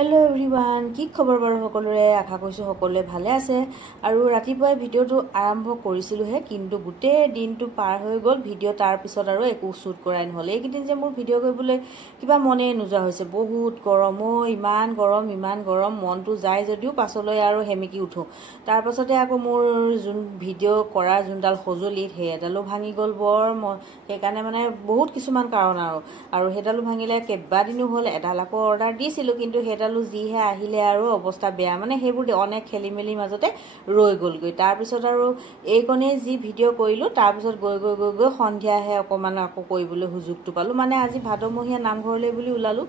Hello everyone की खबर बार सकलोरे आशा करिছো सकलोरे भाले आछे आरु रातिपुवा भिडिओটো आरम्भ करिसिलुहे किन्तु गुटे दिनटो पार হৈ গল ভিডিও तार पिছত आरु एकु शुट कराइ নহल एकिदिन जे मोर भिडिओ কৰিবলৈ কিবা মনে নুজা হৈছে বহুত গৰম ইমান গৰম মনটো যায় যদিও পাছলৈ আৰু হেমিকি উঠো তাৰ পাছতে আকৌ মোৰ জুন ভিডিও কৰা জুনডাল হজলি হেডালো ভাঙি গল বৰ সেইকাৰণে মানে বহুত কিছুমান কাৰণ আৰু হেডালো ভাঙিলে কেবা দিনু হল এডালাকো অৰ্ডাৰ দিছিলো কিন্তু হেডালো জিহে আহিলে আৰু অৱস্থা বেয়া মানে হেবুৰ অনেক খেলিমেলি মাজতে ৰৈ গল গৈ তাৰ পিছত আৰু এইকনে যি ভিডিও কৰিলো তাৰ পিছত গৈ সন্ধিয়াহে অকমান আকৌ কৰিবলৈ হুজুকটো পালো মানে আজি ভাদমহীয়া নামঘৰলৈ বুলি উলালো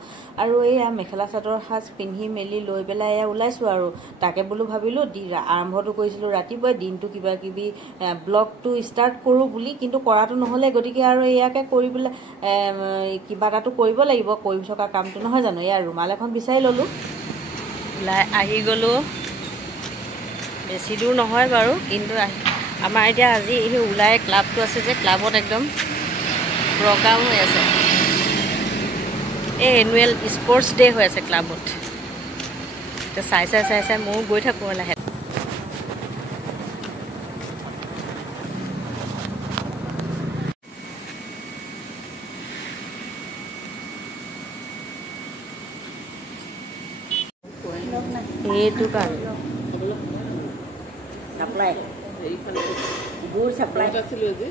আৰু এই মেখেলা চাদৰ হাজ পিন্ধি মেলি লৈ পেলাই উলাইছো আৰু তাকে বলো ভাবিলো আৰম্ভটো কৰিছিলো ৰাতিপুৱা দিনটো কিবা কিবি ব্লগটো ষ্টাৰ্ট কৰো বুলি কিন্তু কৰাটো নহলে গতিকে আৰু ইয়াকে কৰি পেলাই কিবা এটাটো কৰিব লাগিব কৰি থকা কামটো নহয় জানো ইয়াৰ ৰুমাল এখন বিচাৰি ললো লাই আহি গলো বেছি দূৰ নহয় বাৰু কিন্তু আমাৰ এতিয়া আজি এই উলাই ক্লাবটো আছে যে ক্লাবত একদম প্ৰগ্ৰাম হৈ আছে এই এনুৱেল স্পৰ্টছ ডে হৈ আছে ক্লাবত তে চাই মই গৈ থাকো লাহে এইটো কাম সাপ্লাই গুৰ সাপ্লাই আছিল যে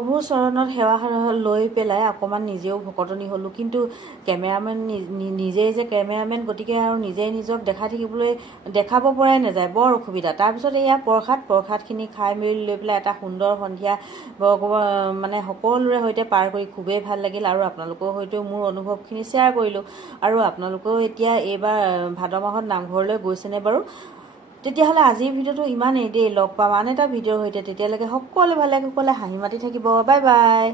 প্ৰভুৰ চৰণত সেৱা লৈ পেলাই অকণমান নিজেও ভকতনি হ'লোঁ, কিন্তু কেমেৰামেন নিজেই যে কেমেৰামেন, গতিকে আৰু নিজেই নিজক দেখাব পৰাই নাযায়, বৰ অসুবিধা। তাৰপিছত এয়া প্ৰসাদখিনি খাই মেলি লৈ পেলাই এটা সুন্দৰ সন্ধিয়া মানে সকলোৰে সৈতে পাৰ কৰি খুবেই ভাল লাগিল, আৰু আপোনালোকৰ সৈতেও মোৰ অনুভৱখিনি শ্বেয়াৰ কৰিলোঁ। আৰু আপোনালোকেও এতিয়া এইবাৰ ভাদ মাহত নামঘৰলৈ গৈছেনে বাৰু? তেতিয়াহ'লে আজিৰ ভিডিঅ'টো ইমানেই দেই। লগ পাম আন এটা ভিডিঅ'ৰ সৈতে, তেতিয়ালৈকে সকলো ভালে কুশলে হাঁহি মাতি থাকিব। Bye bye.